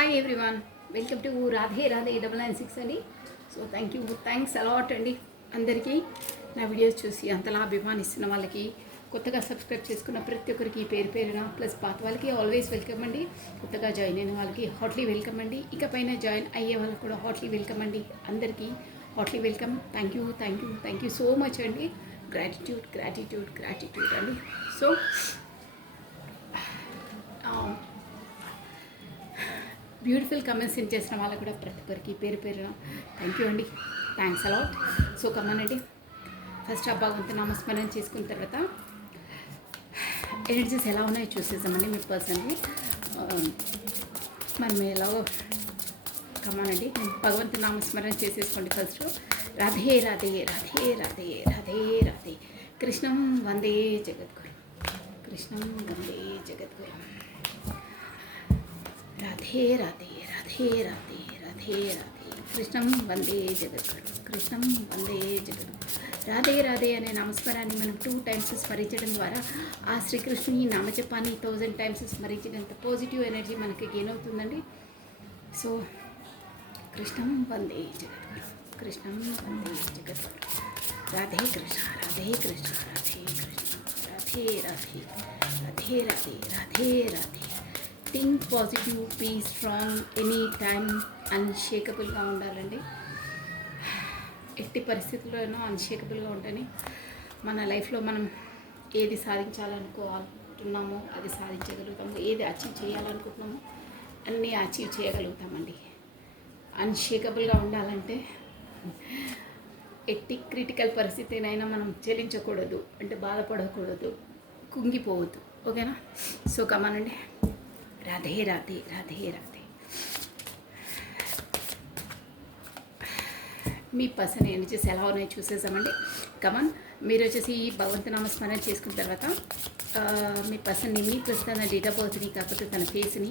Hi everyone, welcome to Radhe Radhe 996 అండి. So thanks a lot అండి అందరికీ. నా వీడియోస్ చూసి అంతలా అభిమానిస్తున్న వాళ్ళకి, కొత్తగా సబ్స్క్రైబ్ చేసుకున్న ప్రతి ఒక్కరికి పేరు పేరున, ప్లస్ పాత వాళ్ళకి ఆల్వేస్ వెల్కమ్ అండి. కొత్తగా జాయిన్ అయిన వాళ్ళకి హాట్లీ వెల్కమ్ అండి. ఇకపైన జాయిన్ అయ్యే వాళ్ళకి కూడా హాట్లీ వెల్కమ్ అండి. అందరికీ hardly welcome. Thank you so much అండి. గ్రాటిట్యూడ్ అండి. సో బ్యూటిఫుల్ కమెంట్స్ సెండ్ చేసిన వాళ్ళకు కూడా ప్రతి ఒక్కరికి పేరు పేరున థ్యాంక్ యూ అండి. Thanks a lot. సో కమ్మనండి, ఫస్ట్ ఆ భగవంతు నామస్మరణ చేసుకున్న తర్వాత ఎనర్జీస్ ఎలా ఉన్నాయో చూసేద్దామండి. మీ పర్సన్కి మనం ఎలాగో కమ్మనండి, భగవంతు నామస్మరణ చేసేసుకోండి. ఫస్ట్ రాధే రాధే రాధే రాధే రాధే రాధే కృష్ణం వందే జగద్గురు, కృష్ణం వందే జగద్గురు. రాధే రాధే రాధే రాధే రాధే రాధే కృష్ణం వందే జగద్గురు, కృష్ణం వందే జగద్గురు. రాధే రాధే అనే నామస్మరాన్ని మనం 2 times స్మరించడం ద్వారా ఆ శ్రీకృష్ణుని నామజపాన్ని 1000 times స్మరించినంత పాజిటివ్ ఎనర్జీ మనకి గెయిన్ అవుతుందండి. సో కృష్ణం వందే జగద్గురు, కృష్ణం వందే జగద్గురు. Radhe Krishna Radhe Krishna Radhe Krishna Radhe Radhe Radhe Radhe Radhe Radhe. Think positive, be strong, any time అన్షేకబుల్గా ఉండాలండి. ఎట్టి పరిస్థితుల్లోనూ అన్షేకబుల్గా ఉంటేనే మన లైఫ్లో మనం ఏది సాధించాలనుకుంటున్నామో అది సాధించగలుగుతాము, ఏది అచీవ్ చేయాలనుకుంటున్నామో అన్నీ అచీవ్ చేయగలుగుతామండి. అన్షేకబుల్గా ఉండాలంటే ఎట్టి క్రిటికల్ పరిస్థితినైనా మనం చెల్లించకూడదు, అంటే బాధపడకూడదు, కుంగిపోవద్దు. ఓకేనా? సో కమానండి. రాధే రాధే రాధే రాధే. మీ పర్సన్ ఎనర్జీస్ ఎలా ఉన్నాయో చూసేసామండి. కమన్, మీరు వచ్చేసి భగవంతు నామస్మరణ చేసుకున్న తర్వాత మీ పర్సన్ని, మీ ప్రస్తుతం డేట్ ఆఫ్ బర్త్ని కాకపోతే తన ఫేస్ని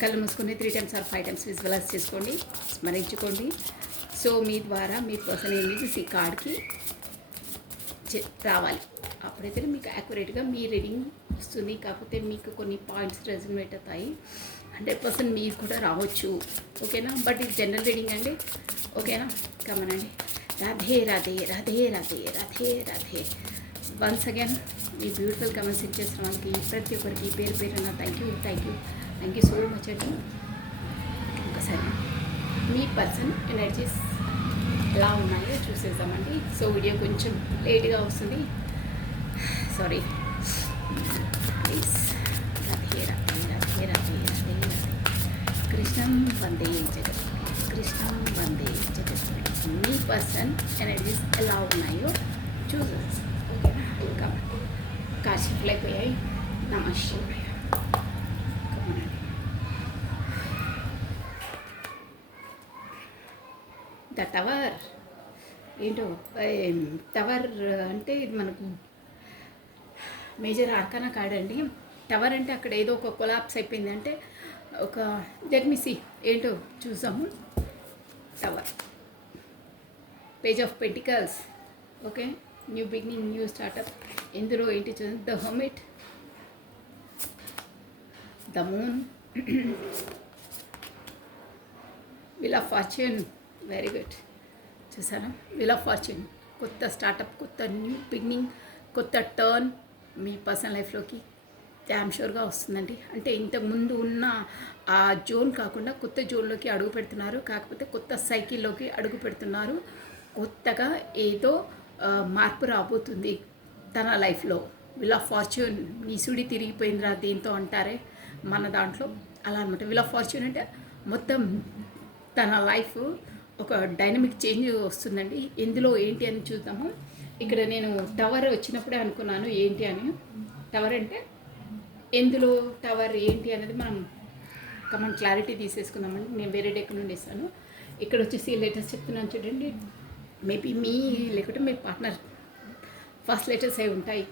కళ్ళు మూసుకుని 3 times or 5 times విజువలైజ్ చేసుకోండి, స్మరించుకోండి. సో మీ ద్వారా మీ పర్సన్ ఎనర్జీస్ ఈ కార్డ్కి రావాలి. అప్పుడైతే మీకు యాక్యురేట్గా మీ రీడింగ్ వస్తుంది. కాకపోతే మీకు కొన్ని పాయింట్స్ రెజొనేట్ అవుతాయి. 100% మీరు కూడా రావచ్చు. ఓకేనా? బట్ ఇది జనరల్ రీడింగ్ అండి. ఓకేనా? కమనండి. రాధే రాధే రాధే రాధే రాధే రాధే. వన్స్ అగైన్ మీ బ్యూటిఫుల్ కమెంట్స్ ఇచ్చేసిన వాళ్ళకి ప్రతి ఒక్కరికి పేరు పేరున థ్యాంక్ యూ సో మచ్ అండి. ఒకసారి మీ పర్సన్ ఎనర్జీస్ ఎలా ఉన్నాయో చూసేద్దామండి. సో వీడియో కొంచెం లేట్గా వస్తుంది, సారీ ప్లీజ్. రాధే రాధే రాధే రాధే రాధే రాధే కృష్ణం వందే జగత్, కృష్ణం వందే జగత్. మీ పర్సన్ ఎనర్జీస్ ఎలా ఉన్నాయో చూసేసి ఓకేనా? కాశీఫ్లు అయిపోయాయి. నమస్తే. ద టవర్ ఏంటో, టవర్ అంటే ఇది మనకు మేజర్ ఆర్కానా కార్డ్ అండి. టవర్ అంటే అక్కడ ఏదో ఒక కొలాప్స్ అయిపోయింది అంటే ఒక జర్మిసి ఏంటో చూసాము. Tower, page of pentacles. Okay, new beginning, new startup. ఇందులో ఏంటి చూద్దాం. The hermit, the moon, wheel of fortune. Very good. చూసారా? వీల్ ఆఫ్ ఫార్చ్యూన్, కొత్త స్టార్టప్, కొత్త న్యూ బిగినింగ్, కొత్త టర్న్ మీ పర్సనల్ లైఫ్లోకి డ్యామ్ షూర్గా వస్తుందండి. అంటే ఇంతకుముందు ఉన్న ఆ జోన్ కాకుండా కొత్త జోన్లోకి అడుగు పెడుతున్నారు. కాకపోతే కొత్త సైకిల్లోకి అడుగు పెడుతున్నారు. కొత్తగా ఏదో మార్పు రాబోతుంది తన లైఫ్లో. వీల్ ఆఫ్ ఫార్చ్యూన్, నీ సుడి తిరిగిపోయిందిరా దేంతో అంటారే మన దాంట్లో, అలా అనమాట. వీల్ ఆఫ్ ఫార్చ్యూన్ అంటే మొత్తం తన లైఫ్ ఒక డైనమిక్ చేంజ్ వస్తుందండి. ఎందులో ఏంటి అని చూద్దాము. ఇక్కడ నేను టవర్ వచ్చినప్పుడే అనుకున్నాను ఏంటి అని. టవర్ అంటే ఎందులో టవర్ ఏంటి అనేది మనం కమన్ క్లారిటీ తీసేసుకుందామండి. నేను వేరే డెక్ నుండి ఇస్తాను. ఇక్కడ వచ్చేసి లెటర్స్ చెప్తున్నాను చూడండి. మేబీ మీ లేకుంటే మీ పార్ట్నర్ ఫస్ట్ లెటర్స్ అవి ఉంటాయి.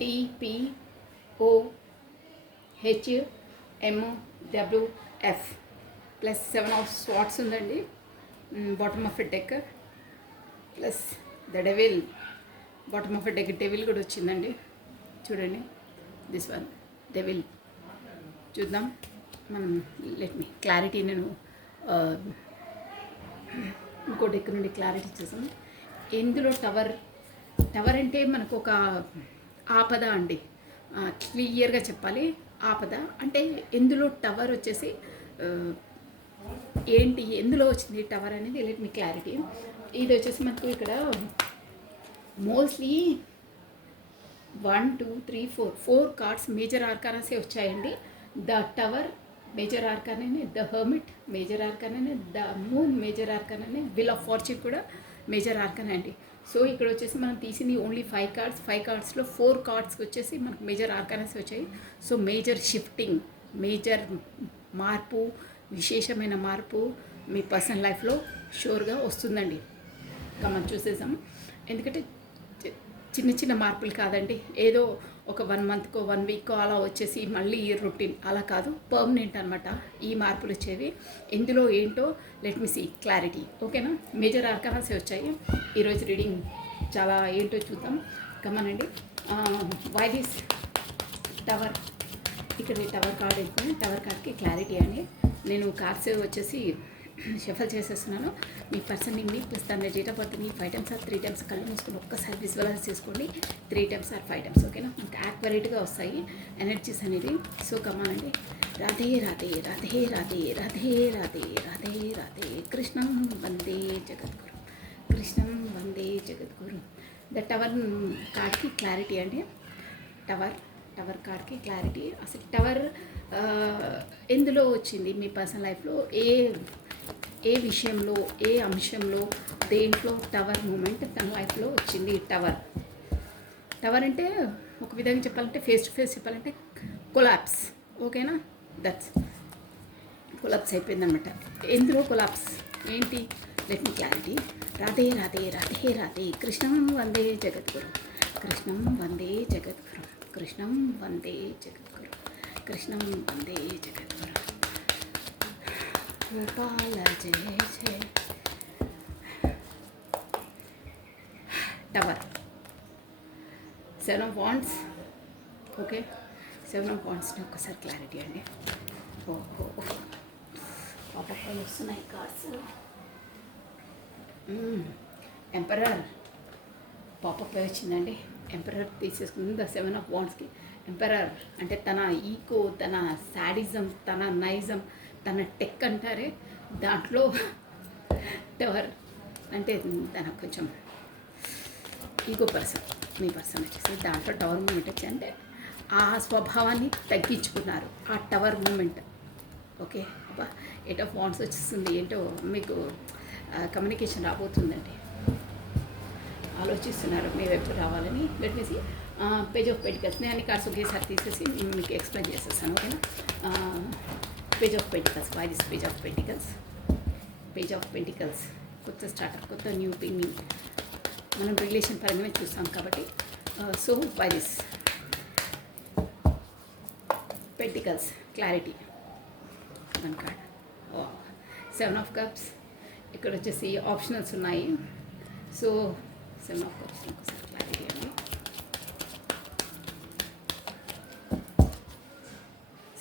TPOHMWF ప్లస్ 7 of Swords ఉందండి bottom of a deck. Plus the devil, bottom of a deck devil కూడా వచ్చిందండి. చూడండి, దిస్ వన్ డెవిల్. చూద్దాం మనం. లెట్ మీ క్లారిటీ నేను ఇంకో డెక్ నుండి క్లారిటీ చూసాం. ఇందులో టవర్ అంటే మనకు ఒక ఆపద అండి, క్లియర్గా చెప్పాలి. ఆపద అంటే ఇందులో టవర్ వచ్చేసి ఏంటి, ఎందులో వచ్చింది టవర్ అనేది లెట్ మీ క్లారిటీ. ఇది వచ్చేసి మనకు ఇక్కడ మోస్ట్లీ 1 2 3 4 కార్డ్స్ మేజర్ ఆర్కానాసే వచ్చాయండి. ద టవర్ మేజర్ ఆర్కానే, ద హర్మిట్ మేజర్ ఆర్కానే, ద మూన్ మేజర్ ఆర్కానే, విల్ ఆఫ్ ఫార్చ్యూన్ కూడా మేజర్ ఆర్కానే అండి. సో ఇక్కడ వచ్చేసి మనం తీసింది ఓన్లీ 5 కార్డ్స్. 5 కార్డ్స్లో 4 కార్డ్స్కి వచ్చేసి మనకు మేజర్ ఆర్కానస్ వచ్చాయి. సో మేజర్ షిఫ్టింగ్, మేజర్ మార్పు, విశేషమైన మార్పు మీ పర్సనల్ లైఫ్లో షూర్గా వస్తుందండి. ఇంకా మనం చూసేసాం. ఎందుకంటే చిన్న చిన్న మార్పులు కాదండి, ఏదో ఒక 1 మంత్కో 1 వీక్కో అలా వచ్చేసి మళ్ళీ ఈ రొటీన్ అలా కాదు, పర్మనెంట్ అనమాట ఈ మార్పులు వచ్చేవి. ఇందులో ఏంటో లెట్ మీ సీ క్లారిటీ. ఓకేనా, మేజర్ ఆర్కానాసే వచ్చాయి. ఈరోజు రీడింగ్ చాలా ఏంటో చూద్దాం. కమనండి. వై దిస్ టవర్, ఇక్కడ టవర్ కార్డ్ అయితే టవర్ కార్డ్కి క్లారిటీ అండి. నేను కార్డ్స్ వచ్చేసి షఫల్ చేసేస్తున్నాను. మీ పర్సన్ నేమ్ని ప్లస్ తన డేట్ ఆఫ్ బర్త్ని 5 టైమ్స్ ఆర్ 3 టైమ్స్ కళ్ళు మూసుకొని ఒక్కసారి విజువలైజ్ చేసుకోండి. 3 టైమ్స్ ఆర్ 5 టైమ్స్. ఓకేనా, మనకు యాక్యురేట్గా వస్తాయి ఎనర్జీస్ అనేది. సో కమానండి. రాధే రాధే రాధే రాధే రాధే రాధే రాధే రాధే కృష్ణం వందే జగద్గురు, కృష్ణం వందే జగద్గురు. ద టవర్ కార్డ్కి క్లారిటీ అండి. టవర్ కార్డ్కి క్లారిటీ. అసలు టవర్ ఎందులో వచ్చింది మీ పర్సనల్ లైఫ్లో, ఏ విషయంలో, ఏ అంశంలో, దేంట్లో టవర్ మూమెంట్ తన లైఫ్లో వచ్చింది. టవర్ అంటే ఒక విధంగా చెప్పాలంటే, ఫేస్ టు ఫేస్ చెప్పాలంటే కొలాప్స్. ఓకేనా, దట్స్ కొలాప్స్ అయిపోయిందనమాట. ఎందులో కొలాప్స్ ఏంటి, let me clarity. Radhe Radhe Radhe Radhe కృష్ణం వందే జగద్గురు, కృష్ణం వందే జగద్గురు, కృష్ణం వందే జగద్గురు, కృష్ణం వందే జగద్గురు, గోపాల జయ జయ. Tower, 7 of wands. Okay, 7 of వాండ్స్ని ఒక్కసారి క్లారిటీ అండి. ఓహో, పాపలు వస్తున్నాయి కార్డ్స్. ఎంపరర్ పాపప్ వచ్చిందండి. ఎంపరర్ తీసేసుకుంది. ద 7 ఆఫ్ వాండ్స్కి ఎంపరర్ అంటే తన ఈగో, తన సాడిజం, తన నైజం, తన టెక్ అంటారే దాంట్లో టవర్ అంటే తన కొంచెం ఈగో పర్సన్, మీ పర్సన్ వచ్చేసి దాంట్లో టవర్ మూమెంట్ వచ్చి అంటే ఆ స్వభావాన్ని తగ్గించుకున్నారు, ఆ టవర్ మూమెంట్. ఓకే, అబ్బా 8 ఆఫ్ వాండ్స్ వచ్చేస్తుంది. ఏంటో మీకు కమ్యూనికేషన్ రాబోతుందండి, ఆలోచిస్తున్నారు మీ వైపు రావాలని. Let me see page of pentacles. నేను అన్ని కార్డ్స్ ఒకేసారి తీసేసి మీకు ఎక్స్ప్లెయిన్ చేసేస్తాను. ఓకేనా, page of pentacles. Why this page of pentacles? Page of pentacles కొత్త స్టార్టప్, కొత్త న్యూ బిగినింగ్. మనం రిలేషన్ పరంగానే చూస్తాం కాబట్టి. So why this pentacles clarity. 1 card. 7 of cups. ఇక్కడ వచ్చేసి ఆప్షనల్స్ ఉన్నాయి. సో 7 ఆఫ్ కప్స్ ఒకసారి క్లారిటీ అండి.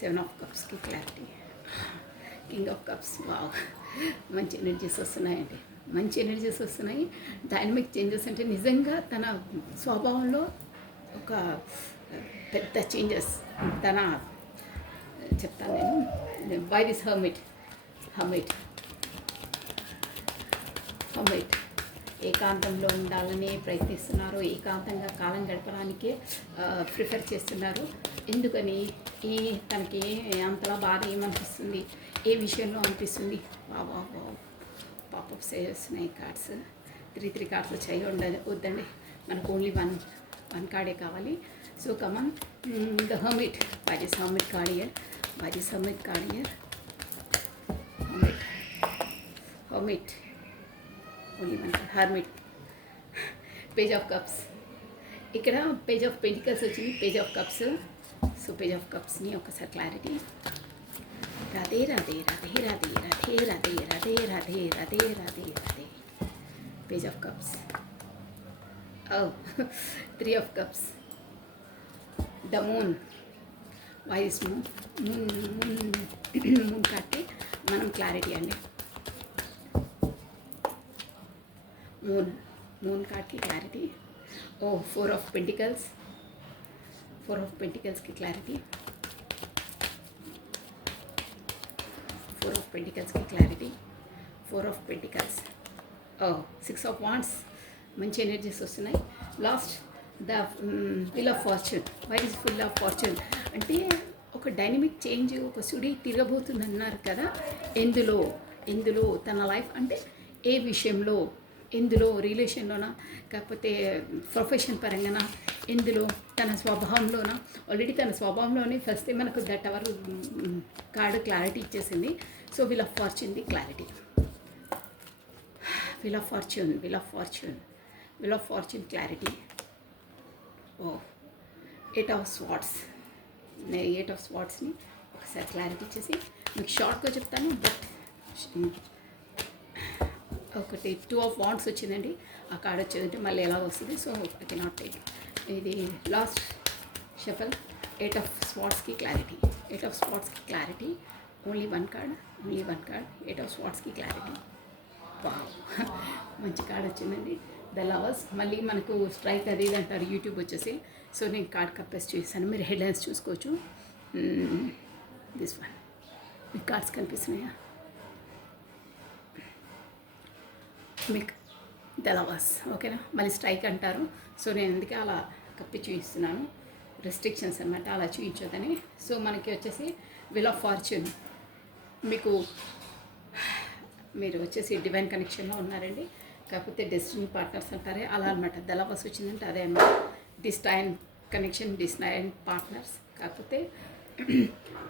7 ఆఫ్ కప్స్కి clarity. King of cups. Wow, మంచి ఎనర్జీస్ వస్తున్నాయండి, మంచి ఎనర్జీస్ వస్తున్నాయి. డైనమిక్ చేంజెస్ అంటే నిజంగా తన స్వభావంలో ఒక పెద్ద చేంజెస్ తన చెప్తాను నేను. బై దిస్ హర్మిట్ ఏకాంతంలో ఉండాలని ప్రయత్నిస్తున్నారు, ఏకాంతంగా కాలం గడపడానికే ప్రిఫర్ చేస్తున్నారు. ఎందుకని తనకి అంతలా బాధ ఏమనిపిస్తుంది, ఏ విషయంలో అనిపిస్తుంది? పాపప్ చేస్తున్నాయి కార్డ్స్. 3 కార్డ్స్ వచ్చాయి. వద్దండి, మనకు ఓన్లీ వన్ కార్డే కావాలి. So come on, the hermit. By this hermit card here, by this hermit card here. Hermit only one card. Hermit. Page of cups. ఇక్కడ పేజ్ ఆఫ్ పెంటికల్స్ వచ్చింది, page of cups. So page of కప్స్ని ఒకసారి clarity. Radhe Radhe Radhe Radhe Radhe Radhe Radhe Radhe Radhe Radhe Radhe. Page of cups. 3 of cups. The moon. Why is moon moon moon కార్డ్కి మనం clarity అండి. Moon కార్డ్కి clarity. Oh 4 of Pentacles, 4 of Pentaclesకి clarity. 4 of Pentaclesకి clarity. 4 of Pentacles. 6 of Wands. మంచి energies వస్తున్నాయి. Last the Wheel of Fortune. Why is Wheel of Fortune అంటే ఒక డైనమిక్ చేంజ్, ఒక సుడి తిరగబోతుంది అన్నారు కదా. ఎందులో తన లైఫ్ అంటే ఏ విషయంలో, ఎందులో రిలేషన్లోనా, కాకపోతే ప్రొఫెషన్ పరంగానా, ఎందులో తన స్వభావంలోనా. ఆల్రెడీ తన స్వభావంలోనే ఫస్ట్ మనకు దట్ అవర్ కార్డు క్లారిటీ ఇచ్చేసింది. సో Wheel of Fortuneది clarity. Wheel of Fortune clarity. ఓ 8 of Swords. నేను 8 of Swordsని ఒకసారి క్లారిటీ ఇచ్చేసి మీకు షార్ట్గా చెప్తాను. బట్ ఒకటి 2 of Wands వచ్చిందండి. ఆ కార్డ్ వచ్చేదంటే మళ్ళీ ఎలా వస్తుంది. So I cannot take. ఇది లాస్ట్ షఫల్. 8 of Swordsకి క్లారిటీ. 8 of Swordsకి clarity. Only one card. 8 of Swordsకి క్లారిటీ. వావ్, మంచి కార్డ్ వచ్చిందండి. The lovers. మళ్ళీ మనకు స్ట్రైక్ అది ఇది అంటారు యూట్యూబ్ వచ్చేసి. సో నేను కార్డ్ కప్పేసి చూసాను, మీరు హెడ్లైన్స్ చూసుకోవచ్చు. దిస్ వన్ మీకు కార్డ్స్ కనిపిస్తున్నాయా మీకు? The lovers. ఓకేనా, మళ్ళీ స్ట్రైక్ అంటారు. సో నేను అందుకే అలా కప్పి చూపిస్తున్నాను. రెస్ట్రిక్షన్స్ అనమాట, అలా చూపించొద్దని. సో మనకి వచ్చేసి Wheel of Fortune. మీరు వచ్చేసి డివైన్ కనెక్షన్లో ఉన్నారండి. కాకపోతే డెస్టినీ పార్ట్నర్స్ అంటారే అలా అనమాట. ద లవర్స్ వచ్చిందంటే అదే అనమాట. Destine connection, destine partners. కాకపోతే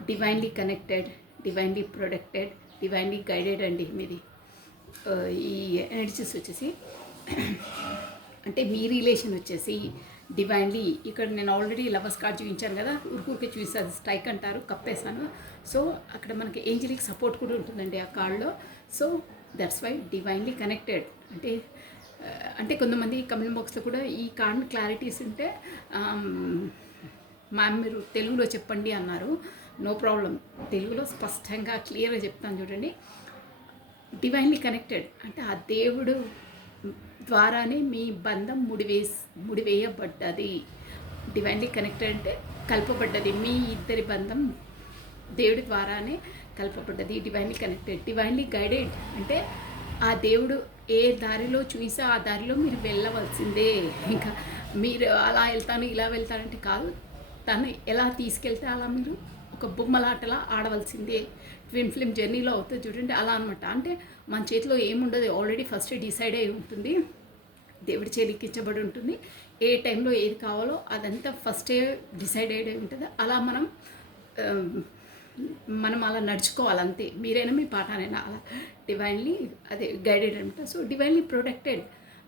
divinely connected, divinely protected, divinely guided అండి మీది. ఈ ఎనర్జీస్ వచ్చేసి అంటే మీ రిలేషన్ వచ్చేసి డివైన్లీ. ఇక్కడ నేను ఆల్రెడీ లవర్స్ కార్డ్ చూపించాను కదా, ఊరికే చూసాను. స్ట్రైక్ అంటారు, కప్పేశాను. సో అక్కడ మనకి ఏంజలిక్ సపోర్ట్ కూడా ఉంటుందండి ఆ కార్డ్లో. So that's why divinely connected అంటే కొంతమంది కమెంట్ బాక్స్లో కూడా ఈ కార్డ్ని క్లారిటీస్ ఉంటే మ్యామ్ మీరు తెలుగులో చెప్పండి అన్నారు. నో ప్రాబ్లం, తెలుగులో స్పష్టంగా క్లియర్గా చెప్తాను చూడండి. డివైన్లీ కనెక్టెడ్ అంటే ఆ దేవుడు ద్వారానే మీ బంధం ముడివేయబడ్డది. డివైన్లీ కనెక్టెడ్ అంటే కలపబడ్డది. మీ ఇద్దరి బంధం దేవుడి ద్వారానే కలపబడ్డది. Divinely connected. డివైన్లీ గైడెడ్ అంటే ఆ దేవుడు ఏ దారిలో చూసా ఆ దారిలో మీరు వెళ్ళవలసిందే. ఇంకా మీరు అలా వెళ్తాను ఇలా వెళ్తానంటే కాదు, తను ఎలా తీసుకెళ్తే అలా మీరు ఒక బొమ్మలాటలా ఆడవలసిందే. ట్విన్ ఫిల్మ్ జర్నీలో అవుతుంది చూడండి, అలా అనమాట. అంటే మన చేతిలో ఏముండదు, ఆల్రెడీ ఫస్ట్ డిసైడ్ అయి ఉంటుంది, దేవుడి చేలిక్కించబడి ఉంటుంది. ఏ టైంలో ఏది కావాలో అదంతా ఫస్టే డిసైడ్ అయ్యి ఉంటుంది. అలా మనం అలా నడుచుకోవాలంతే. మీరైనా మీ పాఠానైనా అలా డివైన్లీ అదే గైడెడ్ అనమాట. సో డివైన్లీ ప్రొటెక్టెడ్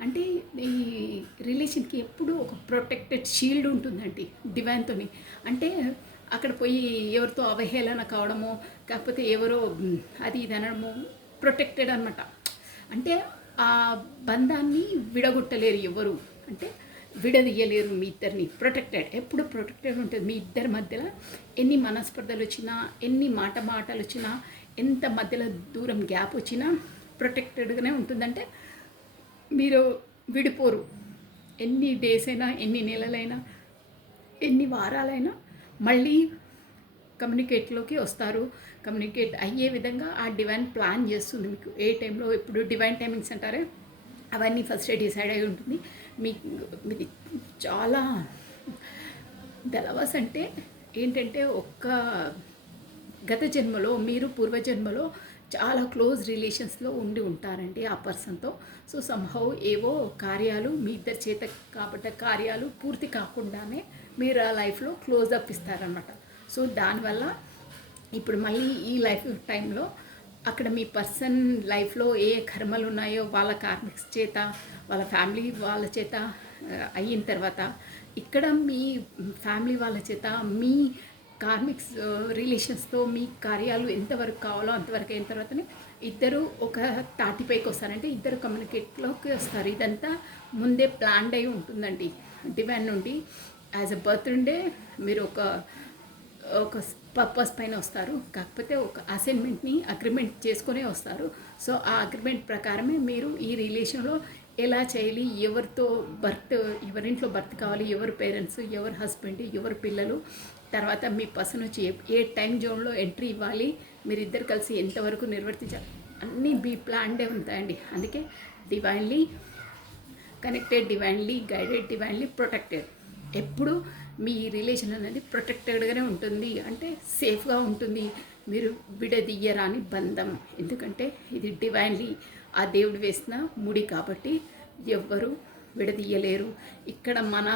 అంటే ఈ రిలేషన్కి ఎప్పుడూ ఒక ప్రొటెక్టెడ్ షీల్డ్ ఉంటుందండి డివైన్తోని. అంటే అక్కడ పోయి ఎవరితో అవహేళన కావడము, కాకపోతే ఎవరో అది ఇది అనడము, ప్రొటెక్టెడ్ అనమాట. అంటే ఆ బంధాన్ని విడగొట్టలేరు ఎవరు, అంటే విడదీయలేరు మీ ఇద్దరిని. ప్రొటెక్టెడ్, ఎప్పుడు ప్రొటెక్టెడ్ ఉంటుంది మీ ఇద్దరి మధ్యలో. ఎన్ని మనస్పర్ధలు వచ్చినా, ఎన్ని మాటలు వచ్చినా, ఎంత మధ్యలో దూరం గ్యాప్ వచ్చినా ప్రొటెక్టెడ్గానే ఉంటుందంటే మీరు విడిపోరు. ఎన్ని డేస్ అయినా, ఎన్ని నెలలైనా, ఎన్ని వారాలైనా మళ్ళీ కమ్యూనికేట్లోకి వస్తారు. కమ్యూనికేట్ అయ్యే విధంగా ఆ డివైన్ ప్లాన్ చేస్తుంది మీకు. ఏ టైంలో ఇప్పుడు డివైన్ టైమింగ్స్ అంటారే అవన్నీ ఫస్టే డిసైడ్ అయి ఉంటుంది. మీది చాలా దళవస్ అంటే ఏంటంటే ఒక్క గత జన్మలో మీరు పూర్వజన్మలో చాలా క్లోజ్ రిలేషన్స్లో ఉండి ఉంటారండి ఆ పర్సన్తో. సో సంహౌ ఏవో కార్యాలు మీ ఇద్దరి చేత కాబట్టి కార్యాలు పూర్తి కాకుండానే మీరు ఆ లైఫ్లో క్లోజప్ ఇస్తారనమాట. సో దానివల్ల ఇప్పుడు మళ్ళీ ఈ లైఫ్ టైంలో అక్కడ మీ పర్సన్ లైఫ్లో ఏ కర్మలు ఉన్నాయో వాళ్ళ కార్మిక్స్ చేత, వాళ్ళ ఫ్యామిలీ వాళ్ళ చేత అయిన తర్వాత ఇక్కడ మీ ఫ్యామిలీ వాళ్ళ చేత మీ కార్మిక్స్ రిలేషన్స్తో మీ కార్యాలు ఎంతవరకు కావాలో అంతవరకు అయిన తర్వాతనే ఇద్దరు ఒక తాటిపైకి వస్తారంటే ఇద్దరు కమ్యూనికేట్లోకి వస్తారు. ఇదంతా ముందే ప్లాన్డ్ అయి ఉంటుందండి డివైన్ నుండి. యాజ్ ఎ బర్త్ నుండే మీరు ఒక ఒక పర్పస్ పైన వస్తారు, కాకపోతే ఒక అసైన్మెంట్ని అగ్రిమెంట్ చేసుకునే వస్తారు. సో ఆ అగ్రిమెంట్ ప్రకారమే మీరు ఈ రిలేషన్లో ఎలా చేయాలి, ఎవరితో బర్త్, ఎవరింట్లో బర్త్ కావాలి, ఎవరు పేరెంట్స్, ఎవరు హస్బెండ్, ఎవరు పిల్లలు, తర్వాత మీ పర్సన్ వచ్చి ఏ టైం జోన్లో ఎంట్రీ ఇవ్వాలి, మీరిద్దరు కలిసి ఎంతవరకు నిర్వర్తించాలి, అన్నీ బీ ప్లాన్డే ఉంటాయండి. అందుకే divinely connected, divinely guided, divinely protected. ఎప్పుడు మీ రిలేషన్ అనేది ప్రొటెక్టెడ్గానే ఉంటుంది, అంటే సేఫ్గా ఉంటుంది. మీరు విడదీయరాని బంధం, ఎందుకంటే ఇది డివైన్లీ ఆ దేవుడు వేసిన ముడి కాబట్టి ఎవ్వరు విడదీయలేరు. ఇక్కడ మన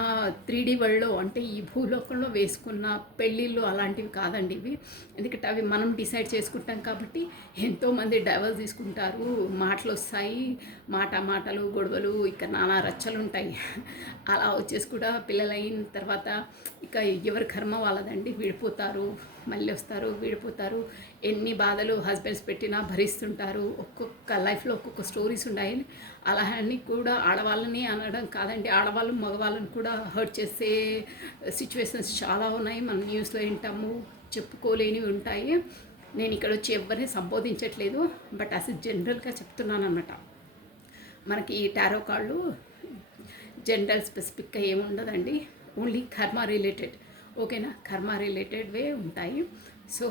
3D వరల్డ్లో అంటే ఈ భూలోకంలో వేసుకున్న పెళ్ళిళ్ళు అలాంటివి కాదండి ఇవి. ఎందుకంటే అవి మనం డిసైడ్ చేసుకుంటాం కాబట్టి ఎంతోమంది డైవర్స్ తీసుకుంటారు, మాటలు వస్తాయి, మాటలు గొడవలు, ఇక నానా రచ్చలు ఉంటాయి. అలా వచ్చేసి కూడా పిల్లలు అయిన తర్వాత ఇక ఎవరి కర్మ వాళ్ళదండి, విడిపోతారు, మళ్ళీ వస్తారు, విడిపోతారు. ఎన్ని బాధలు హస్బెండ్స్ పెట్టినా భరిస్తుంటారు. ఒక్కొక్క లైఫ్లో ఒక్కొక్క స్టోరీస్ ఉన్నాయి. అలా అని కూడా ఆడవాళ్ళని అనడం కాదండి, ఆడవాళ్ళు మగవాళ్ళని కూడా హర్ట్ చేసే సిచ్యువేషన్స్ చాలా ఉన్నాయి, మనం న్యూస్లో వింటాము, చెప్పుకోలేనివి ఉంటాయి. నేను ఇక్కడ వచ్చి ఎవరిని సంబోధించట్లేదు, బట్ అసలు జనరల్గా చెప్తున్నాను అనమాట. మనకి ఈ టారో కార్డులు జనరల్ స్పెసిఫిక్గా ఏముండదండి, ఓన్లీ కర్మ రిలేటెడ్, ఓకేనా, కర్మ రిలేటెడ్ వే ఉంటాయి. సో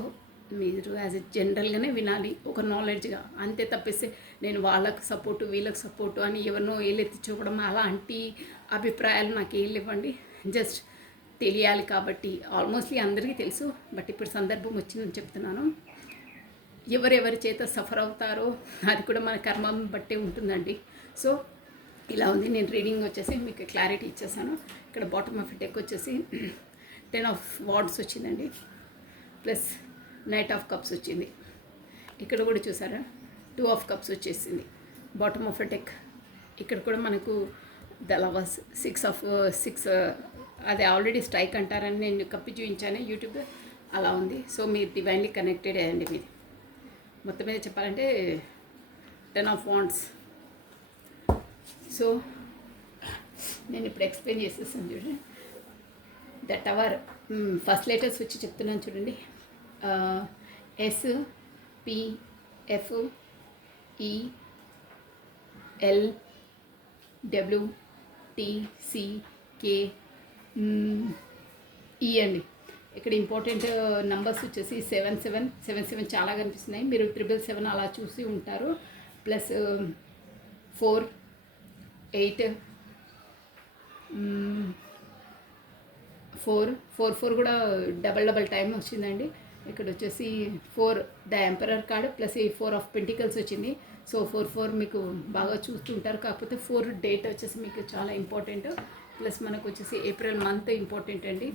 మీరు యాజ్ ఎ జనరల్గానే వినాలి, ఒక నాలెడ్జ్గా, అంతే తప్పేస్తే నేను వాళ్ళకు సపోర్టు వీళ్ళకి సపోర్టు అని ఎవరినో ఏలెత్తి చూపడం అలాంటి అభిప్రాయాలు నాకు ఏం లేవండి. జస్ట్ తెలియాలి కాబట్టి, ఆల్మోస్ట్లీ అందరికీ తెలుసు, బట్ ఇప్పుడు సందర్భం వచ్చిందని చెప్తున్నాను. ఎవరెవరి చేత సఫర్ అవుతారో అది కూడా మన కర్మం బట్టే ఉంటుందండి. సో ఇలా ఉంది. నేను రీడింగ్ వచ్చేసి మీకు క్లారిటీ ఇచ్చేసాను. ఇక్కడ బాటమ్ ఆఫ్ డెక్ వచ్చేసి 10 ఆఫ్ వార్డ్స్ వచ్చిందండి, ప్లస్ నైట్ ఆఫ్ కప్స్ వచ్చింది. ఇక్కడ కూడా చూసారా 2 ఆఫ్ కప్స్ వచ్చేసింది బాటమ్ ఆఫ్ డెక్. ఇక్కడ కూడా మనకు ద లవర్స్ 6 అది ఆల్రెడీ స్ట్రైక్ అంటారని నేను కప్పి చూపించాను యూట్యూబ్, అలా ఉంది. సో మీరు డివైన్లీ కనెక్టెడ్ అయ్యండి. మీది మొత్తం మీద చెప్పాలంటే 10 ఆఫ్ వాండ్స్. సో నేను ఇప్పుడు ఎక్స్ప్లెయిన్ చేసేస్తాను చూడండి. ద టవర్ ఫస్ట్ లెటర్స్ వచ్చి చెప్తున్నాను చూడండి. ఎస్, పి, ఎఫ్, ఈ, ఎల్, డబ్ల్యూ, టి, సి, కే, ఈ అండి. ఇక్కడ ఇంపార్టెంట్ నంబర్స్ వచ్చేసి 77 చాలా కనిపిస్తున్నాయి, మీరు 777 అలా చూసి ఉంటారు. ప్లస్ 4, 8, 4 కూడా డబల్ టైం వచ్చిందండి. ఇక్కడ వచ్చేసి 4 ద ఎంపరర్ కార్డ్ ప్లస్ ఈ 4 ఆఫ్ పెంటికల్స్ వచ్చింది. సో 4 మీకు బాగా చూస్తుంటారు, కాకపోతే 4 డేట్ వచ్చేసి మీకు చాలా ఇంపార్టెంట్. ప్లస్ మనకు వచ్చేసి ఏప్రిల్ మంత్ ఇంపార్టెంట్ అండి.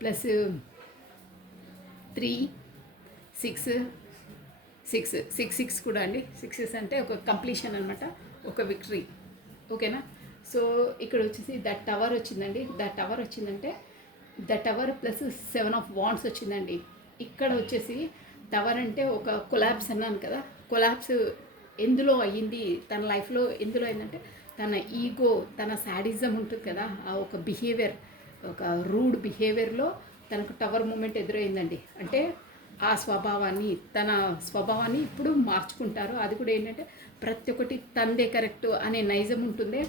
ప్లస్ 3, 6 కూడా అండి. 6 అంటే ఒక కంప్లీషన్ అనమాట, ఒక విక్టరీ, ఓకేనా. సో ఇక్కడ వచ్చేసి ద టవర్ వచ్చిందండి. ద టవర్ వచ్చిందంటే the tower plus 7 of wands వచ్చిందండి. ఇక్కడ వచ్చేసి టవర్ అంటే ఒక కొలాప్స్ అన్నాను కదా, కొలాప్స్ ఎందులో అయ్యింది తన లైఫ్లో, ఎందులో అయిందంటే తన ఈగో, తన శాడిజం ఉంటుంది కదా, ఆ ఒక బిహేవియర్, ఒక రూడ్ బిహేవియర్లో తనకు టవర్ మూమెంట్ ఎదురైందండి. అంటే ఆ స్వభావాన్ని, తన స్వభావాన్ని ఇప్పుడు మార్చుకుంటారు. అది కూడా ఏంటంటే ప్రతి ఒక్కటి తందే కరెక్ట్ అనే నైజం ఉంటుంది.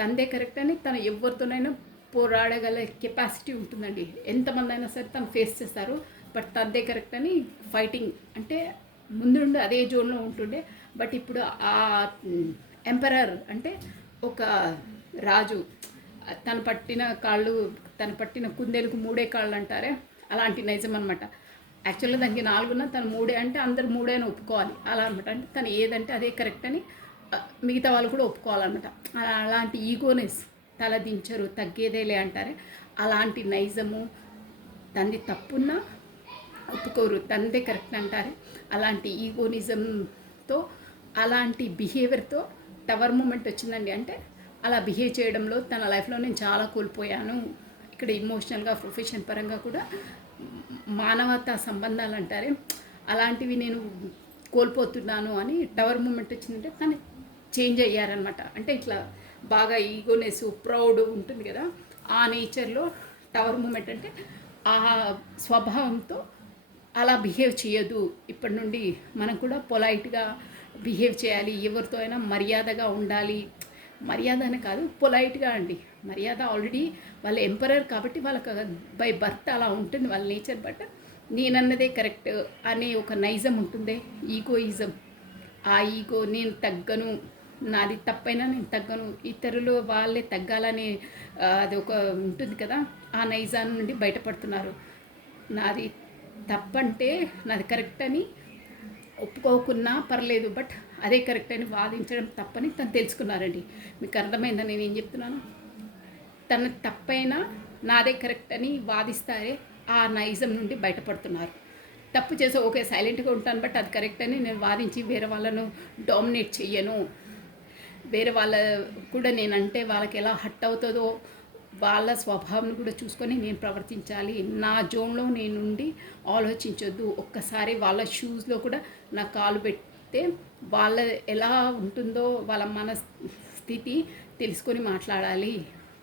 తందే కరెక్ట్ అని తను ఎవరితోనైనా పోరాడగల కెపాసిటీ ఉంటుందండి. ఎంతమంది అయినా సరే తను ఫేస్ చేస్తారు, బట్ తందే కరెక్ట్ అని ఫైటింగ్, అంటే ముందుండి అదే జోన్లో ఉంటుండే. బట్ ఇప్పుడు ఆ ఎంపరర్ అంటే ఒక రాజు, తను పట్టిన కాళ్ళు, తను పట్టిన కుందేలకు 3 కాళ్ళు అంటారే, అలాంటి నైజం అనమాట. యాక్చువల్గా దానికి 4 ఉన్నా తను 3 అంటే అందరు 3 అని ఒప్పుకోవాలి, అలా అనమాట. అంటే తను ఏదంటే అదే కరెక్ట్ అని మిగతా వాళ్ళు కూడా ఒప్పుకోవాలన్నమాట. అలాంటి ఈగోనెస్, తల దించరు, తగ్గేదేలే అంటారే, అలాంటి నైజము, తంది తప్పున్నా ఒప్పుకోరు, తందే కరెక్ట్ అంటారే, అలాంటి ఈగోనిజంతో, అలాంటి బిహేవియర్తో టవర్ మూమెంట్ వచ్చిందండి. అంటే అలా బిహేవ్ చేయడంలో తన లైఫ్లో నేను చాలా కోల్పోయాను. ఇక్కడ ఇమోషనల్గా, ప్రొఫెషన్ పరంగా కూడా, మానవతా సంబంధాలు అంటారే, అలాంటివి నేను కోల్పోతున్నాను అని టవర్ మూమెంట్ వచ్చిందంటే తను చేంజ్ అయ్యారనమాట. అంటే ఇట్లా బాగా ఈగోనెస్, ప్రౌడ్ ఉంటుంది కదా, ఆ నేచర్లో టవర్ మూమెంట్ అంటే ఆ స్వభావంతో అలా బిహేవ్ చేయదు. ఇప్పటి నుండి మనం కూడా పొలైట్గా బిహేవ్ చేయాలి, ఎవరితో అయినా మర్యాదగా ఉండాలి. మర్యాద అని కాదు, పొలైట్గా అండి. మర్యాద ఆల్రెడీ వాళ్ళ ఎంపరర్ కాబట్టి వాళ్ళకి బై బర్త్ అలా ఉంటుంది వాళ్ళ నేచర్. బట్ నేనన్నదే కరెక్ట్ అనే ఒక నైజం ఉంటుందే, ఈగోయిజం. ఆ ఈగో, నేను తగ్గను, నాది తప్పైనా నేను తగ్గను, ఇతరులు వాళ్ళే తగ్గాలని అది ఒక ఉంటుంది కదా, ఆ నైజాన్ నుండి బయటపడుతున్నారు. నాది తప్పంటే నాది కరెక్ట్ అని ఒప్పుకోకున్నా పర్లేదు, బట్ అదే కరెక్ట్ అని వాదించడం తప్పని తను తెలుసుకున్నారండి. మీకు అర్థమైందా నేను ఏం చెప్తున్నాను? తన తప్పైనా నాదే కరెక్ట్ అని వాదిస్తారే, ఆ నైజం నుండి బయటపడుతున్నారు. తప్పు చేసే ఓకే సైలెంట్గా ఉంటాను, బట్ అది కరెక్ట్ అని నేను వాదించి వేరే వాళ్ళను డామినేట్ చెయ్యను. వేరే వాళ్ళ కూడా నేనంటే వాళ్ళకి ఎలా హట్ అవుతుందో వాళ్ళ స్వభావం కూడా చూసుకొని నేను ప్రవర్తించాలి. నా జోన్లో నేనుండి ఆలోచించొద్దు. ఒక్కసారి వాళ్ళ షూస్లో కూడా నా కాలు పెడితే వాళ్ళ ఎలా ఉంటుందో వాళ్ళ మనస్థితి తెలుసుకొని మాట్లాడాలి.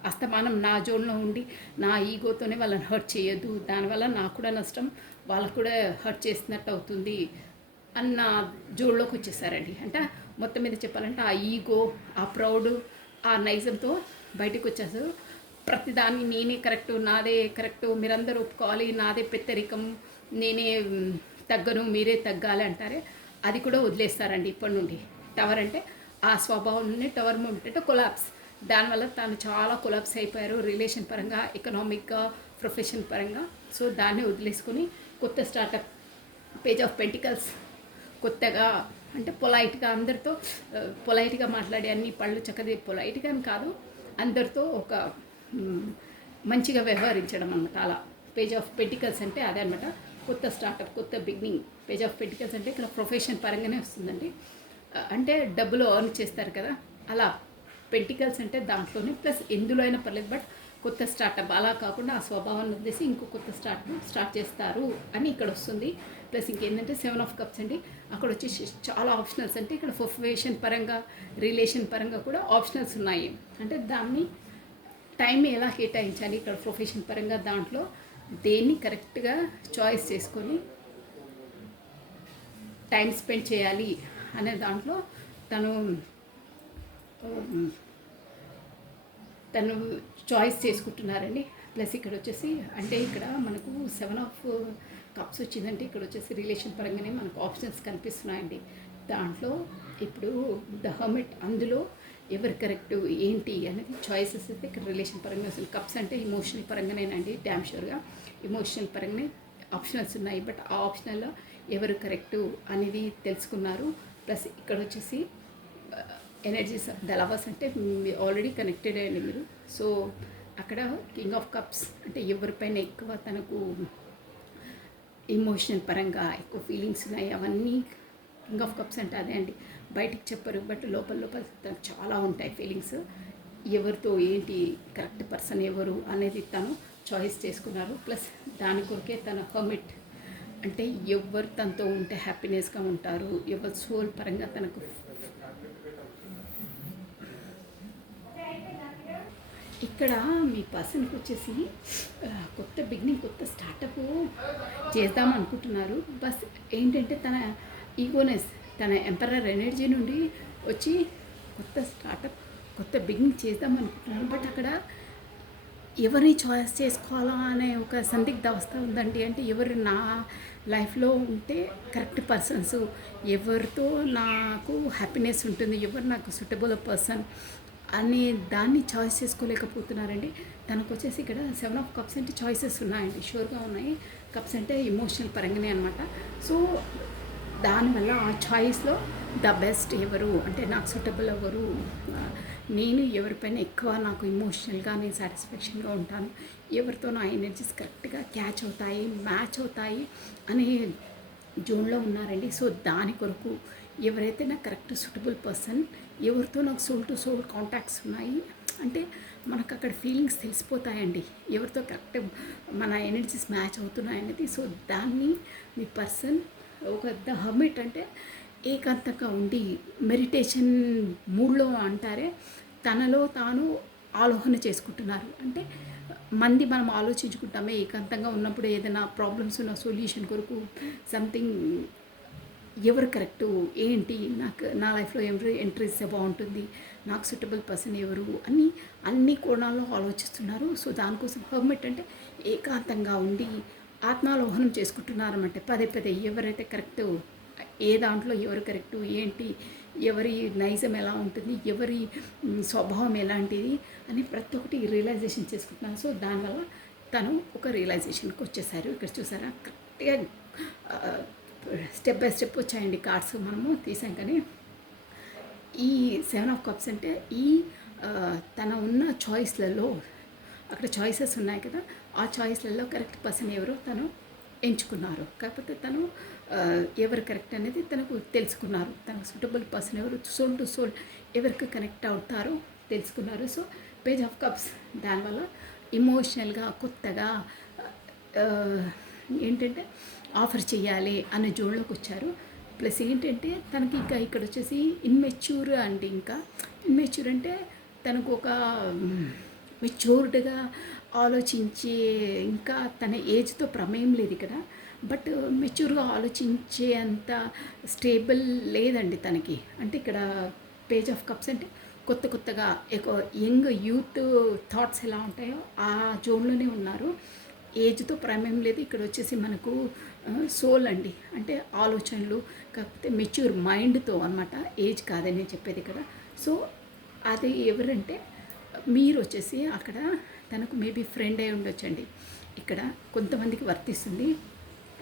అస్తమానం నా జోన్లో ఉండి నా ఈగోతోనే వాళ్ళని హర్ట్ చేయొద్దు. దానివల్ల నాకు కూడా నష్టం, వాళ్ళకు కూడా హర్ట్ చేసినట్టు అవుతుంది అన్న జోన్లోకి వచ్చేసారండి. అంటే మొత్తం మీద చెప్పాలంటే ఆ ఈగో, ఆ ప్రౌడ్, ఆ నైజంతో బయటకు వచ్చేసారు. ప్రతిదాన్ని నేనే కరెక్టు, నాదే కరెక్టు, మీరందరూ ఒప్పుకోవాలి, నాదే పెత్తరికం, నేనే తగ్గను, మీరే తగ్గాలి అంటారే, అది కూడా వదిలేస్తారండి ఇప్పటి నుండి. టవర్ అంటే ఆ స్వభావం నుండి టవర్ మూమెంట్ అంటే కొలాప్స్. దానివల్ల తాను చాలా కొలాప్స్ అయిపోయారు రిలేషన్ పరంగా, ఎకనామిక్గా, ప్రొఫెషన్ పరంగా. సో దాన్ని వదిలేసుకొని కొత్త స్టార్టప్, పేజ్ ఆఫ్ పెంటికల్స్, కొత్తగా అంటే పొలైట్గా అందరితో పొలైట్గా మాట్లాడి అన్ని పళ్ళు చక్కది, పొలైట్గా అని కాదు, అందరితో ఒక మంచిగా వ్యవహరించడం అనమాట. అలా పేజ్ ఆఫ్ పెంటికల్స్ అంటే అదే అనమాట, కొత్త స్టార్టప్, కొత్త బిగినింగ్. పేజ్ ఆఫ్ పెంటికల్స్ అంటే ఇక్కడ ప్రొఫెషన్ పరంగానే వస్తుందండి. అంటే డబ్బులు ఎర్న్ చేస్తారు కదా, అలా పెంటికల్స్ అంటే దాంట్లోనే ప్లస్ ఎందులో అయినా పర్లేదు, బట్ కొత్త స్టార్టప్ అలా కాకుండా ఆ స్వభావాన్ని వదిలేసి ఇంకో కొత్త స్టార్ట్ చేస్తారు అని ఇక్కడ వస్తుంది. ప్లస్ ఇంకేంటంటే 7 ఆఫ్ కప్స్ అండి. అక్కడ వచ్చేసి చాలా ఆప్షనల్స్, అంటే ఇక్కడ ప్రొఫెషన్ పరంగా, రిలేషన్ పరంగా కూడా ఆప్షనల్స్ ఉన్నాయి. అంటే దాన్ని టైం ఎలా కేటాయించాలి ఇక్కడ ప్రొఫెషన్ పరంగా, దాంట్లో దేన్ని కరెక్ట్గా చాయిస్ చేసుకొని టైం స్పెండ్ చేయాలి అనే దాంట్లో తను చాయిస్ చేసుకుంటున్నారండి. ప్లస్ ఇక్కడ వచ్చేసి అంటే ఇక్కడ మనకు 7 ఆఫ్ కప్స్ వచ్చిందంటే ఇక్కడ వచ్చేసి రిలేషన్ పరంగానే మనకు ఆప్షన్స్ కనిపిస్తున్నాయండి. దాంట్లో ఇప్పుడు ద హర్మిట్, అందులో ఎవరు కరెక్ట్ ఏంటి అనేది చాయిసెస్ అయితే ఇక్కడ రిలేషన్ పరంగా వస్తుంది. కప్స్ అంటే ఇమోషనల్ పరంగానేనండి, డ్యామ్ షూర్గా ఇమోషనల్ పరంగానే ఆప్షనల్స్ ఉన్నాయి, బట్ ఆ ఆప్షనల్లో ఎవరు కరెక్టు అనేది తెలుసుకున్నారు. ప్లస్ ఇక్కడ వచ్చేసి ఎనర్జీస్, ద లవర్స్ అంటే ఆల్రెడీ కనెక్టెడ్ అయ్యండి మీరు. సో అక్కడ కింగ్ ఆఫ్ కప్స్ అంటే ఎవరిపైన ఎక్కువ తనకు ఎమోషనల్ పరంగా ఎక్కువ ఫీలింగ్స్ ఉన్నాయి, అవన్నీ కింగ్ ఆఫ్ కప్స్ అంటే అదే అండి. బయటికి చెప్పరు, బట్ లోపల లోపల తనకు చాలా ఉంటాయి ఫీలింగ్స్. ఎవరితో ఏంటి కరెక్ట్ పర్సన్ ఎవరు అనేది తను చాయిస్ చేసుకున్నారు. ప్లస్ దాని కొరకే తన కమిట్, అంటే ఎవరు తనతో ఉంటే హ్యాపీనెస్గా ఉంటారు, ఎవరు సోల్ పరంగా తనకు ఇక్కడ మీ పర్సన్కి వచ్చేసి కొత్త బిగినింగ్, కొత్త స్టార్టప్ చేద్దాం అనుకుంటున్నారు. బస్ ఏంటంటే తన ఈగోనెస్, తన ఎంపరర్ ఎనర్జీ నుండి వచ్చి కొత్త స్టార్టప్, కొత్త బిగినింగ్ చేద్దాం అనుకుంటున్నారు. బట్ అక్కడ ఎవరిని చాయిస్ చేసుకోవాలా అనే ఒక సందిగ్ధ అవస్థ ఉందండి. అంటే ఎవరు నా లైఫ్లో ఉంటే కరెక్ట్ పర్సన్స్, ఎవరితో నాకు హ్యాపీనెస్ ఉంటుంది, ఎవరు నాకు సూటబుల్ పర్సన్ అనే దాన్ని చాయిస్ చేసుకోలేకపోతున్నారండి. తనకు వచ్చేసి ఇక్కడ 7 ఆఫ్ కప్స్ అంటే చాయిసెస్ ఉన్నాయండి, షూర్గా ఉన్నాయి. కప్స్ అంటే ఎమోషనల్ పరంగానే అనమాట. సో దానివల్ల ఆ చాయిస్లో ద బెస్ట్ ఎవరు, అంటే నాకు సూటబుల్ ఎవరు, నేను ఎవరిపైన ఎక్కువ నాకు ఇమోషనల్గా నేను సాటిస్ఫాక్షన్గా ఉంటాను, ఎవరితో నా ఎనర్జీస్ కరెక్ట్గా క్యాచ్ అవుతాయి, మ్యాచ్ అవుతాయి అనే జోన్లో ఉన్నారండి. సో దాని కొరకు ఎవరైతే నాకు కరెక్ట్ సూటబుల్ పర్సన్, ఎవరితో నాకు సోల్ టు సోల్ కాంటాక్ట్స్ ఉన్నాయి, అంటే మనకు అక్కడ ఫీలింగ్స్ తెలిసిపోతాయండి, ఎవరితో కరెక్ట్ మన ఎనర్జీస్ మ్యాచ్ అవుతున్నాయి అనేది. సో దాన్ని మీ పర్సన్ ఒక ద హర్మిట్ అంటే ఏకాంతంగా ఉండి మెడిటేషన్ మూడ్లో అంటారే, తనలో తాను ఆలోచన చేసుకుంటున్నారు. అంటే మంది మనం ఆలోచించుకుంటామే ఏకాంతంగా ఉన్నప్పుడు ఏదైనా ప్రాబ్లమ్స్ ఉన్న సొల్యూషన్ కొరకు సంథింగ్ ఎవరు కరెక్టు ఏంటి నాకు నా లైఫ్లో ఎవరు ఎంట్రీ ఇస్తే బాగుంటుంది నాకు సూటబుల్ పర్సన్ ఎవరు అని అన్ని కోణాల్లో ఆలోచిస్తున్నారు. సో దానికోసం హర్మిట్ అంటే ఏకాంతంగా ఉండి ఆత్మాలోహనం చేసుకుంటున్నారన్నమాట. పదే పదే ఎవరైతే కరెక్టు, ఏ దాంట్లో ఎవరు కరెక్టు ఏంటి, ఎవరి నైజం ఎలా ఉంటుంది, ఎవరి స్వభావం ఎలాంటిది అని ప్రతి ఒక్కటి రియలైజేషన్ చేసుకుంటున్నాను. సో దానివల్ల తను ఒక రియలైజేషన్కి వచ్చేసారు. ఇక్కడ చూసారా కరెక్ట్గా స్టెప్ బై స్టెప్ వచ్చాయండి కార్డ్స్ మనము తీసాం. కానీ ఈ 7 ఆఫ్ కప్స్ అంటే ఈ తన ఉన్న చాయిస్లలో అక్కడ చాయిసెస్ ఉన్నాయి కదా, ఆ చాయిస్లలో కరెక్ట్ పర్సన్ ఎవరో తను ఎంచుకున్నారు. కాకపోతే తను ఎవరు కరెక్ట్ అనేది తనకు తెలుసుకున్నారు. తనకు సూటబుల్ పర్సన్ ఎవరు, సోల్ టు సోల్ ఎవరికి కనెక్ట్ అవుతారో తెలుసుకున్నారు. సో పేజ్ ఆఫ్ కప్స్ దానివల్ల ఇమోషనల్గా కొత్తగా ఏంటంటే ఆఫర్ చేయాలి అనే జోన్లోకి వచ్చారు. ప్లస్ ఏంటంటే తనకి ఇంకా ఇక్కడ వచ్చేసి ఇన్మెచ్యూర్ అండి. ఇంకా ఇన్మెచ్యూర్ అంటే తనకు ఒక మెచ్యూర్డ్గా ఆలోచించే, ఇంకా తన ఏజ్తో ప్రమేయం లేదు ఇక్కడ. బట్ మెచ్యూర్గా ఆలోచించే అంత స్టేబుల్ లేదండి తనకి. అంటే ఇక్కడ పేజ్ ఆఫ్ కప్స్ అంటే కొత్తగా యంగ్ యూత్ థాట్స్ ఎలా ఉంటాయో ఆ జోన్లోనే ఉన్నారు. ఏజ్తో ప్రమేయం లేదు. ఇక్కడ వచ్చేసి మనకు సోల్ అండి, అంటే ఆలోచనలు, కాకపోతే మెచ్యూర్ మైండ్తో అనమాట, ఏజ్ కాదని చెప్పేది ఇక్కడ. సో అది ఎవరంటే మీరు వచ్చేసి అక్కడ తనకు మేబీ ఫ్రెండ్ అయి ఉండొచ్చండి. ఇక్కడ కొంతమందికి వర్తిస్తుంది.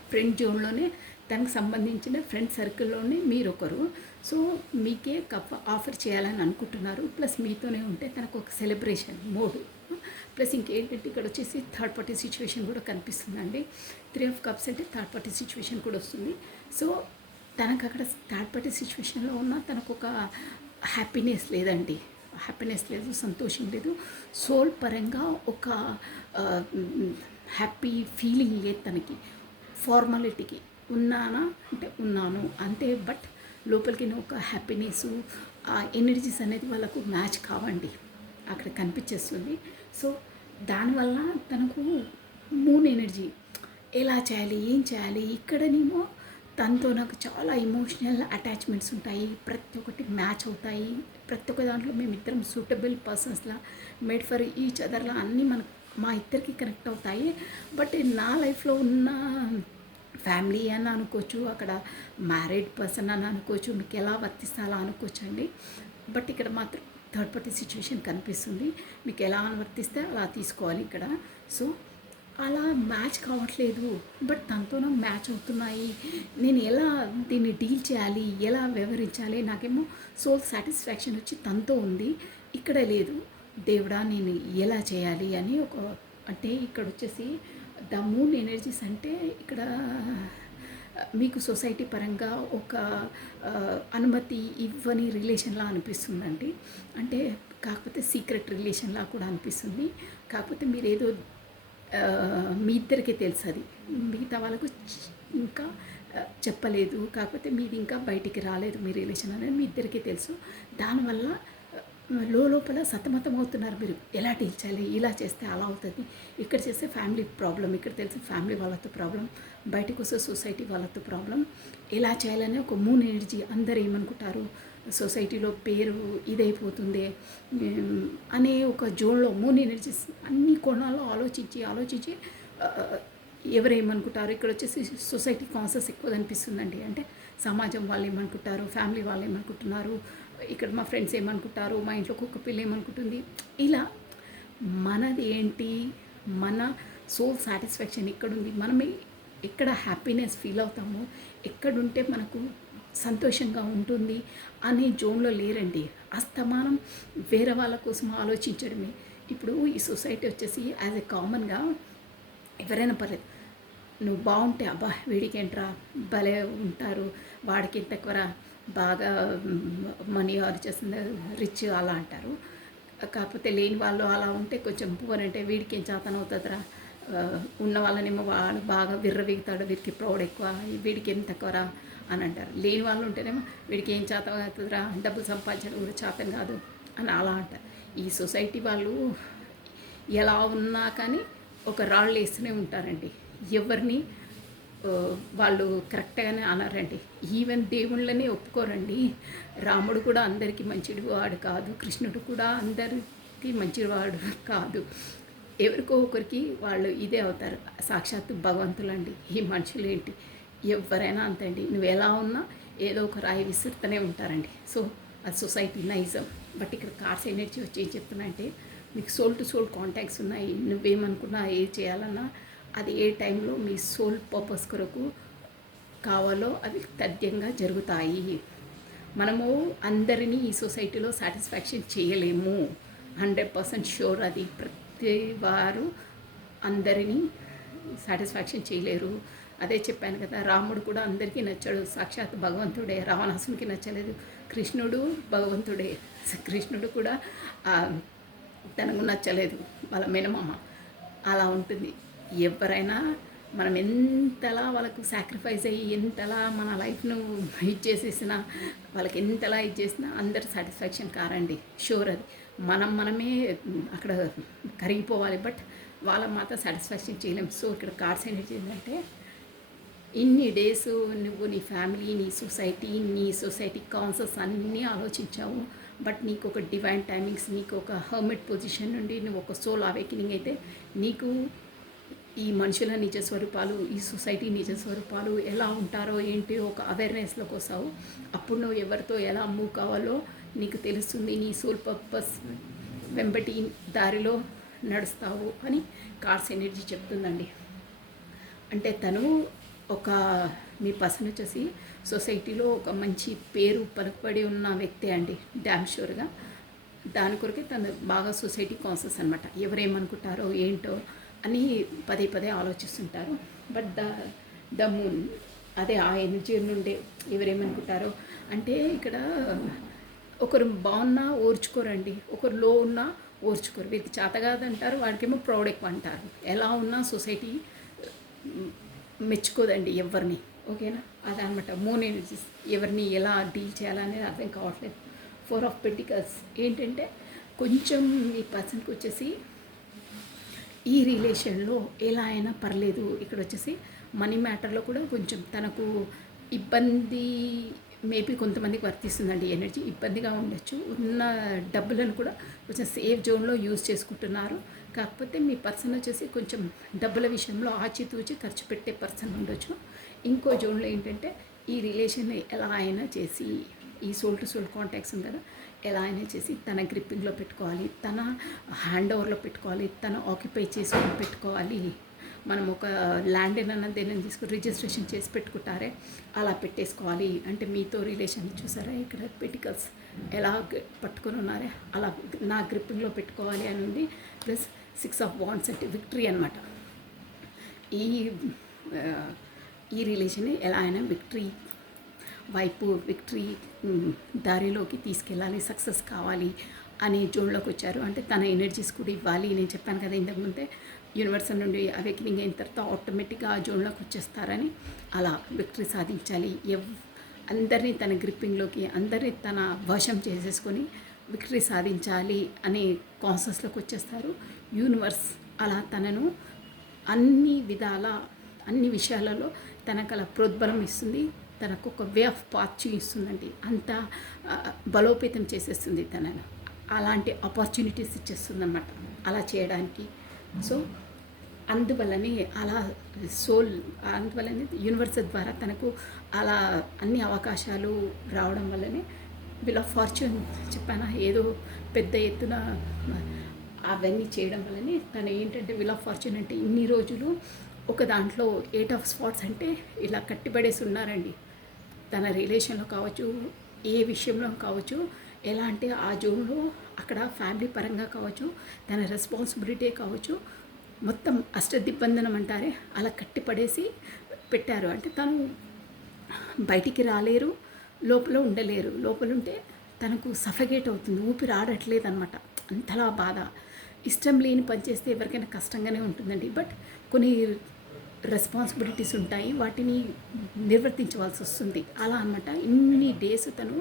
ఫ్రెండ్ జోన్లోనే తనకు సంబంధించిన ఫ్రెండ్ సర్కిల్లోనే మీరు ఒకరు. సో మీకే కప్ ఆఫర్ చేయాలని అనుకుంటున్నారు. ప్లస్ మీతోనే ఉంటే తనకు ఒక సెలబ్రేషన్ మోడ్. ప్లస్ ఇంకేంటంటే ఇక్కడ వచ్చేసి థర్డ్ పార్టీ సిచ్యువేషన్ కూడా కనిపిస్తుందండి. 3 ఆఫ్ కప్స్ అంటే థర్డ్ పార్టీ సిచ్యువేషన్ కూడా వస్తుంది. సో తనకు అక్కడ థర్డ్ పార్టీ సిచ్యువేషన్లో ఉన్న తనకు ఒక హ్యాపీనెస్ లేదండి, హ్యాపీనెస్ లేదు, సంతోషం లేదు. సోల్ పరంగా ఒక హ్యాపీ ఫీలింగ్ లేదు తనకి. ఫార్మాలిటీకి ఉన్నానా అంటే ఉన్నాను అంతే, బట్ లోపలికి ఒక హ్యాపీనెస్, ఆ ఎనర్జీస్ అనేది వాళ్ళకు మ్యాచ్ కావండి, అక్కడ కనిపించేస్తుంది. సో దానివల్ల తనకు మూన్ ఎనర్జీ ఎలా చేయాలి, ఏం చేయాలి, ఇక్కడనేమో తనతో నాకు చాలా ఎమోషనల్ అటాచ్మెంట్స్ ఉంటాయి, ప్రతి ఒక్కటి మ్యాచ్ అవుతాయి, ప్రతి ఒక్క దాంట్లో మేమిద్దరం సూటబుల్ పర్సన్స్లా, మేడ్ ఫర్ ఈచ్ అదర్లా అన్నీ మా ఇద్దరికి కనెక్ట్ అవుతాయి. బట్ నా లైఫ్లో ఉన్న ఫ్యామిలీ అని అనుకోవచ్చు, అక్కడ మ్యారీడ్ పర్సన్ అని అనుకోవచ్చు, మీకు ఎలా వర్తిస్తే అలా అనుకోవచ్చు అండి. బట్ ఇక్కడ మాత్రం థర్డ్ పార్టీ సిచ్యువేషన్ కనిపిస్తుంది. మీకు ఎలా వర్తిస్తే అలా తీసుకోవాలి ఇక్కడ. సో అలా మ్యాచ్ కావట్లేదు, బట్ తనతో మ్యాచ్ అవుతున్నాయి. నేను ఎలా దీన్ని డీల్ చేయాలి, ఎలా వ్యవహరించాలి, నాకేమో సోల్ సాటిస్ఫాక్షన్ వచ్చి తనతో ఉంది, ఇక్కడ లేదు. దేవుడా నేను ఎలా చేయాలి అని ఒక, అంటే ఇక్కడ వచ్చేసి ద మూన్ ఎనర్జీస్ అంటే ఇక్కడ మీకు సొసైటీ పరంగా ఒక అనుమతి ఇవ్వని రిలేషన్లా అనిపిస్తుందండి. అంటే కాకపోతే సీక్రెట్ రిలేషన్లా కూడా అనిపిస్తుంది. కాకపోతే మీరు ఏదో మీ ఇద్దరికీ తెలుసు, అది మిగతా వాళ్ళకు ఇంకా చెప్పలేదు, కాకపోతే మీది ఇంకా బయటికి రాలేదు మీ రిలేషన్ అనేది మీ ఇద్దరికీ తెలుసు. దానివల్ల లోపల సతమతం అవుతున్నారు. మీరు ఎలా డీల్ చేయాలి, ఇలా చేస్తే అలా అవుతుంది, ఇక్కడ చేస్తే ఫ్యామిలీ ప్రాబ్లం, ఇక్కడ తెలిసి ఫ్యామిలీ వాళ్ళతో ప్రాబ్లం, బయటకు వస్తే సొసైటీ వాళ్ళతో ప్రాబ్లం, ఎలా చేయాలని ఒక మూన్ ఎనర్జీ. అందరూ ఏమనుకుంటారు, సొసైటీలో పేరు ఇదైపోతుంది అనే ఒక జోన్లో మూన్ ఎనర్జీస్ అన్ని కోణాల్లో ఆలోచించి ఎవరేమనుకుంటారు, ఇక్కడ వచ్చేసి సొసైటీ కాన్సెస్ ఎక్కువ అనిపిస్తుందండి. అంటే సమాజం వాళ్ళు ఏమనుకుంటారు, ఫ్యామిలీ వాళ్ళు ఏమనుకుంటున్నారు, ఇక్కడ మా ఫ్రెండ్స్ ఏమనుకుంటారు, మా ఇంట్లో కుక్క పిల్ల ఏమనుకుంటుంది, ఇలా మనది ఏంటి, మన సోల్ సాటిస్ఫాక్షన్ ఎక్కడుంది, మనం ఎక్కడ హ్యాపీనెస్ ఫీల్ అవుతామో, ఎక్కడుంటే మనకు సంతోషంగా ఉంటుంది అనే జోన్లో లేరండి. అస్తమానం వేరే వాళ్ళ కోసం ఆలోచించడమే. ఇప్పుడు ఈ సొసైటీ వచ్చేసి యాజ్ ఎ కామన్గా ఎవరైనా పర్లేదు, నువ్వు బాగుంటే అబ్బా వీడికి ఏంట్రా భలే ఉంటారు, వాడికి తక్కువరా, బాగా మనీ ఆర్ చేస్తుంది, రిచ్ అలా అంటారు. కాకపోతే లేని వాళ్ళు అలా ఉంటే కొంచెం పూర్ అంటే వీడికి ఏం చేతన అవుతుందిరా, ఉన్న వాళ్ళనేమో వాడు బాగా విర్రవీగుతాడు, వీడికి ప్రౌడ్ ఎక్కువ, వీడికి ఏం తక్కువరా అని అంటారు. లేని వాళ్ళు ఉంటేనేమో వీడికి ఏం చేత అవుతుందిరా, డబ్బులు సంపాదించడం కూడా చేతన కాదు అని అలా అంటారు. ఈ సొసైటీ వాళ్ళు ఎలా ఉన్నా కానీ ఒక రాళ్ళు వేస్తూనే ఉంటారండి. ఎవరిని వాళ్ళు కరెక్ట్గానే అనరండి. ఈవెన్ దేవుళ్ళని ఒప్పుకోరండి. రాముడు కూడా అందరికీ మంచివాడు కాదు, కృష్ణుడు కూడా అందరికీ మంచివాడు కాదు. ఎవరికో ఒకరికి వాళ్ళు ఇదే అవుతారు. సాక్షాత్తు భగవంతులండి ఈ మనుషులు ఏంటి, ఎవరైనా అంతే అండి. నువ్వు ఎలా ఉన్నా ఏదో ఒక రాయి విసురుతూనే ఉంటారండి. సో అది సొసైటీ నైజం. బట్ ఇక్కడ కార్స్ ఎనర్జీ వచ్చి ఏం చెప్తున్నా అంటే, మీకు సోల్ టు సోల్ కాంటాక్ట్స్ ఉన్నాయి. నువ్వేమనుకున్నా ఏది చేయాలన్నా అది ఏ టైంలో మీ సోల్ పర్పస్ కొరకు కావాలో అవి తథ్యంగా జరుగుతాయి. మనము అందరినీ ఈ సొసైటీలో సాటిస్ఫాక్షన్ చేయలేము, 100% షూర్. అది ప్రతి వారు అందరినీ సాటిస్ఫాక్షన్ చేయలేరు. అదే చెప్పాను కదా, రాముడు కూడా అందరికీ నచ్చాడు, సాక్షాత్ భగవంతుడే. రావణాసునికి నచ్చలేదు. కృష్ణుడు భగవంతుడే, కృష్ణుడు కూడా తనకు నచ్చలేదు వాళ్ళ మేనమామ. అలా ఉంటుంది. ఎవరైనా మనం ఎంతలా వాళ్ళకు సాక్రిఫైస్ అయ్యి ఎంతలా మన లైఫ్ను ఇచ్చేసేసినా, వాళ్ళకి ఎంతలా ఇచ్చేసినా అందరు సాటిస్ఫాక్షన్ కారండి, షూర్. అది మనమే అక్కడ కరిగిపోవాలి, బట్ వాళ్ళకి మాత్రం సాటిస్ఫాక్షన్ చేయలేం. సో ఇక్కడ కార్డ్స్ ఏంటి ఏంటంటే, ఇన్ని డేస్ నువ్వు నీ ఫ్యామిలీ, నీ సొసైటీ కాన్సెప్ట్స్ అన్నీ ఆలోచించావు. బట్ నీకు ఒక డివైన్ టైమింగ్స్, నీకు ఒక హర్మిట్ పొజిషన్ నుండి నువ్వు ఒక సోల్ అవేకినింగ్ అయితే నీకు ఈ మనుషుల నిజ స్వరూపాలు, ఈ సొసైటీ నిజ స్వరూపాలు ఎలా ఉంటారో ఏంటి ఒక అవేర్నెస్లోకి వస్తావు. అప్పుడు నువ్వు ఎవరితో ఎలా మూవ్ కావాలో నీకు తెలుస్తుంది. నీ సోల్ పర్పస్ వెంబటి దారిలో నడుస్తావు అని కార్డ్స్ ఎనర్జీ చెప్తుందండి. అంటే తను ఒక మీ పర్సన్ వచ్చేసి సొసైటీలో ఒక మంచి పేరు పలుకుబడి ఉన్న వ్యక్తి అండి, డ్యామ్ షూర్గా. దాని కొరకే తను బాగా సొసైటీ కాన్షియస్ అనమాట. ఎవరేమనుకుంటారో ఏంటో అని పదే పదే ఆలోచిస్తుంటారు. బట్ ద మూన్ అదే ఆ ఎనర్జీ నుండే ఎవరేమనుకుంటారో అంటే, ఇక్కడ ఒకరు బాగున్నా ఓర్చుకోరండి, ఒకరు లో ఉన్నా ఓర్చుకోరు. వీరికి చేత కాదంటారు, వాడికేమో ప్రౌడ్ ఎక్కువ అంటారు. ఎలా ఉన్నా సొసైటీ మెచ్చుకోదండి ఎవరిని, ఓకేనా? అదనమాట మూన్ ఎనర్జీస్. ఎవరిని ఎలా డీల్ చేయాలనేది అర్థం కావట్లేదు. 4 ఆఫ్ పెంటికల్స్ ఏంటంటే, కొంచెం ఈ పర్సన్కి వచ్చేసి ఈ రిలేషన్లో ఎలా అయినా పర్లేదు. ఇక్కడ వచ్చేసి మనీ మ్యాటర్లో కూడా కొంచెం తనకు ఇబ్బంది మేబీ కొంతమందికి వర్తిస్తుందండి. ఎనర్జీ ఇబ్బందిగా ఉండొచ్చు. ఉన్న డబ్బులను కూడా కొంచెం సేఫ్ జోన్లో యూజ్ చేసుకుంటున్నారు. కాకపోతే మీ పర్సన్ వచ్చేసి కొంచెం డబ్బుల విషయంలో ఆచితూచి ఖర్చు పెట్టే పర్సన్ ఉండొచ్చు. ఇంకో జోన్లో ఏంటంటే, ఈ రిలేషన్ ఎలా అయినా చేసి, ఈ సోల్ టు సోల్ కాంటాక్ట్స్ ఉంది కదా, ఎలా అయినా చేసి తన గ్రిప్పింగ్లో పెట్టుకోవాలి, తన హ్యాండ్ ఓవర్లో పెట్టుకోవాలి, తన ఆక్యుపై చేసుకొని పెట్టుకోవాలి. మనం ఒక ల్యాండ్ ఏదైనా దేని తీసుకుని రిజిస్ట్రేషన్ చేసి పెట్టుకుంటారే, అలా పెట్టేసుకోవాలి. అంటే మీతో రిలేషన్ చూసారా, ఇక్కడ పెటికల్స్ ఎలా పట్టుకొని ఉన్నారే అలా నా గ్రిప్పింగ్లో పెట్టుకోవాలి అని ఉంది. ప్లస్ 6 ఆఫ్ వాండ్స్ అంటే విక్టరీ అనమాట. ఈ రిలేషన్ ఎలా అయినా విక్టరీ వైపు, విక్టరీ దారిలోకి తీసుకెళ్ళాలి, సక్సెస్ కావాలి అనే జోన్లోకి వచ్చారు. అంటే తన ఎనర్జీస్ కూడా ఇవ్వాలి. నేను చెప్పాను కదా ఇంతకుముందే, యూనివర్సల్ నుండి అవేకినింగ్ అయిన తర్వాత ఆటోమేటిక్గా ఆ జోన్లోకి వచ్చేస్తారని. అలా విక్టరీ సాధించాలి, అందరినీ తన గ్రిప్పింగ్లోకి, అందరినీ తన వశం చేసేసుకొని విక్టరీ సాధించాలి అనే కాన్షియస్లోకి వచ్చేస్తారు. యూనివర్స్ అలా తనను అన్ని విధాల, అన్ని విషయాలలో తనకు అలా ప్రోద్బలం ఇస్తుంది. తనకు ఒక వే ఆఫ్ పాత్ చూపిస్తుందండి. అంత బలోపేతం చేసేస్తుంది తనను. అలాంటి ఆపర్చునిటీస్ ఇచ్చేస్తుంది అన్నమాట అలా చేయడానికి. సో అందువల్లనే అలా అందువల్లనే యూనివర్స్ ద్వారా తనకు అలా అన్ని అవకాశాలు రావడం వల్లనే వీల్ ఆఫ్ ఫార్చ్యూన్ చెప్పానా, ఏదో పెద్ద ఎత్తున అవన్నీ చేయడం వల్లనే తను ఏంటంటే వీల్ ఆఫ్ ఫార్చ్యూన్ అంటే ఇన్ని రోజులు ఒక దాంట్లో 8 ఆఫ్ స్పాట్స్ అంటే ఇలా కట్టిపడేసి ఉన్నారండి. తన రిలేషన్లో కావచ్చు, ఏ విషయంలో కావచ్చు, ఎలా అంటే ఆ జోన్లో అక్కడ ఫ్యామిలీ పరంగా కావచ్చు, తన రెస్పాన్సిబిలిటీ కావచ్చు, మొత్తం అష్టదిబ్బందనం అంటారే అలా కట్టిపడేసి పెట్టారు. అంటే తను బయటికి రాలేరు, లోపల ఉండలేరు. లోపల ఉంటే తనకు సఫకేట్ అవుతుంది, ఊపిరి ఆడట్లేదు అనమాట. అంతలా బాధ. ఇష్టం లేని పని చేస్తే ఎవరికైనా కష్టంగానే ఉంటుందండి. బట్ కొన్ని రెస్పాన్సిబిలిటీస్ ఉంటాయి, వాటిని నిర్వర్తించవలసి వస్తుంది. అలా అనమాట. ఇన్ని డేస్ తను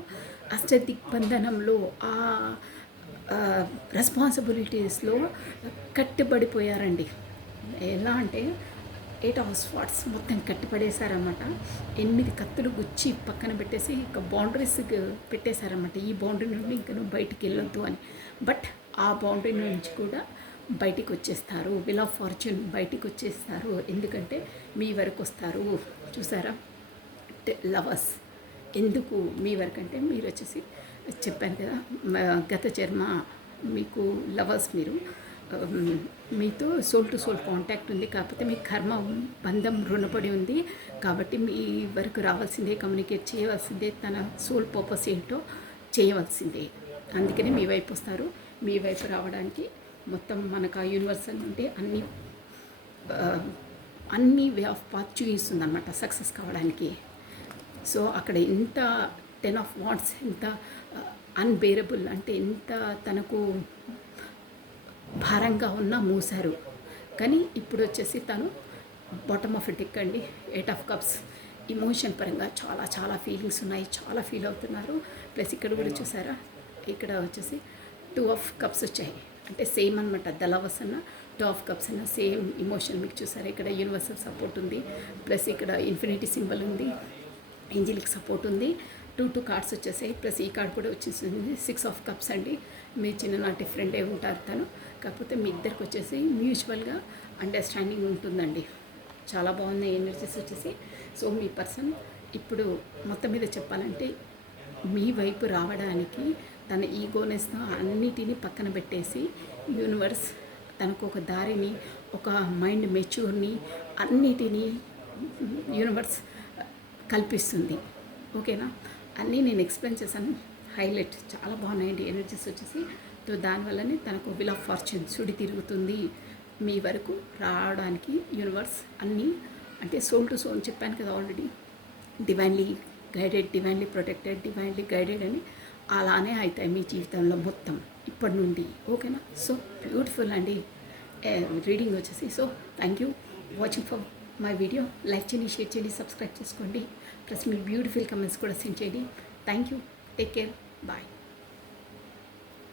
అష్టదిగ్బంధనంలో, ఆ రెస్పాన్సిబిలిటీస్లో కట్టుబడిపోయారండి. ఎలా అంటే 8 అవర్స్ వాట్స్ మొత్తం కట్టిపడేశారన్నమాట. 8 కత్తులు గుచ్చి పక్కన పెట్టేసి ఇక బౌండరీస్ పెట్టేశారన్నమాట. ఈ బౌండరీ నుండి ఇంక నువ్వు బయటికి వెళ్ళొద్దు అని. బట్ ఆ బౌండరీ నుంచి కూడా బయటికి వచ్చేస్తారు. విల్ ఆఫ్ ఫార్చ్యూన్ బయటికి వచ్చేస్తారు. ఎందుకంటే మీ వరకు వస్తారు. చూసారా, లవర్స్ ఎందుకు మీ వరకు అంటే మీరు వచ్చేసి చెప్పాను కదా, గత జన్మ మీకు లవర్స్, మీరు మీతో సోల్ టు సోల్ కాంటాక్ట్ ఉంది. కాకపోతే మీ కర్మ బంధం రుణపడి ఉంది. కాబట్టి మీ వరకు రావాల్సిందే, కమ్యూనికేట్ చేయవలసిందే, తన సోల్ పర్పస్ ఏంటో చేయవలసిందే. అందుకని మీ వైపు వస్తారు. మీ వైపు రావడానికి మొత్తం మనకు ఆ యూనివర్సల్ నుండి అన్ని వే ఆఫ్ పాత్ చూపిస్తుంది అనమాట సక్సెస్ కావడానికి. సో అక్కడ ఎంత 10 ఆఫ్ వాట్స్ ఎంత అన్బేరబుల్ అంటే ఎంత తనకు భారంగా ఉన్నా మూసారు. కానీ ఇప్పుడు వచ్చేసి తను బాటమ్ ఆఫ్ డెక్ అండి. 8 ఆఫ్ కప్స్ ఇమోషన్ పరంగా చాలా చాలా ఫీలింగ్స్ ఉన్నాయి, చాలా ఫీల్ అవుతున్నారు. ప్లస్ ఇక్కడ కూడా చూసారా, ఇక్కడ వచ్చేసి 2 ఆఫ్ కప్స్ వచ్చాయి. అంటే సేమ్ అనమాట, ద లవర్స్ అన్న 2 ఆఫ్ కప్స్ అన్న సేమ్ ఇమోషన్ మీకు చూసారా. ఇక్కడ యూనివర్సల్ సపోర్ట్ ఉంది, ప్లస్ ఇక్కడ ఇన్ఫినిటీ సింబల్ ఉంది, ఏంజిలిక్ సపోర్ట్ ఉంది. 2 కార్డ్స్ వచ్చేసాయి. ప్లస్ ఈ కార్డ్ కూడా వచ్చేసింది 6 ఆఫ్ కప్స్ అండి. మీ చిన్ననాటి ఫ్రెండే ఉంటారు తను. కాకపోతే మీ ఇద్దరికి వచ్చేసి మ్యూచువల్గా అండర్స్టాండింగ్ ఉంటుందండి. చాలా బాగున్నాయి ఎనర్జీస్ వచ్చేసి. సో మీ పర్సన్ ఇప్పుడు మొత్తం మీద చెప్పాలంటే మీ వైపు రావడానికి తన ఈగోనెస్ అన్నిటినీ పక్కన పెట్టేసి యూనివర్స్ తనకు ఒక దారిని, ఒక మైండ్ మెచ్యూర్ని అన్నిటినీ యూనివర్స్ కల్పిస్తుంది. ఓకేనా, అన్నీ నేను ఎక్స్ప్లెయిన్ చేశాను. హైలైట్ చాలా బాగున్నాయండి ఎనర్జీస్ వచ్చేసి. సో దానివల్లనే తనకు విల్ ఆఫ్ ఫార్చ్యూన్ సుడి తిరుగుతుంది. మీ వరకు రావడానికి యూనివర్స్ అన్నీ అంటే సోల్ టు సోల్ చెప్పాను కదా already, divinely guided, divinely protected, divinely guided అని అలానే అవుతాయి మీ జీవితంలో మొత్తం ఇప్పటి నుండి. ఓకేనా, సో బ్యూటిఫుల్ అండి రీడింగ్ వచ్చేసి. So thank you watching for my video. Like చేయండి, షేర్ చేయండి, సబ్స్క్రైబ్ చేసుకోండి. ప్లస్ మీ బ్యూటిఫుల్ కమెంట్స్ కూడా సెండ్ చేయండి. Thank you, take care, bye.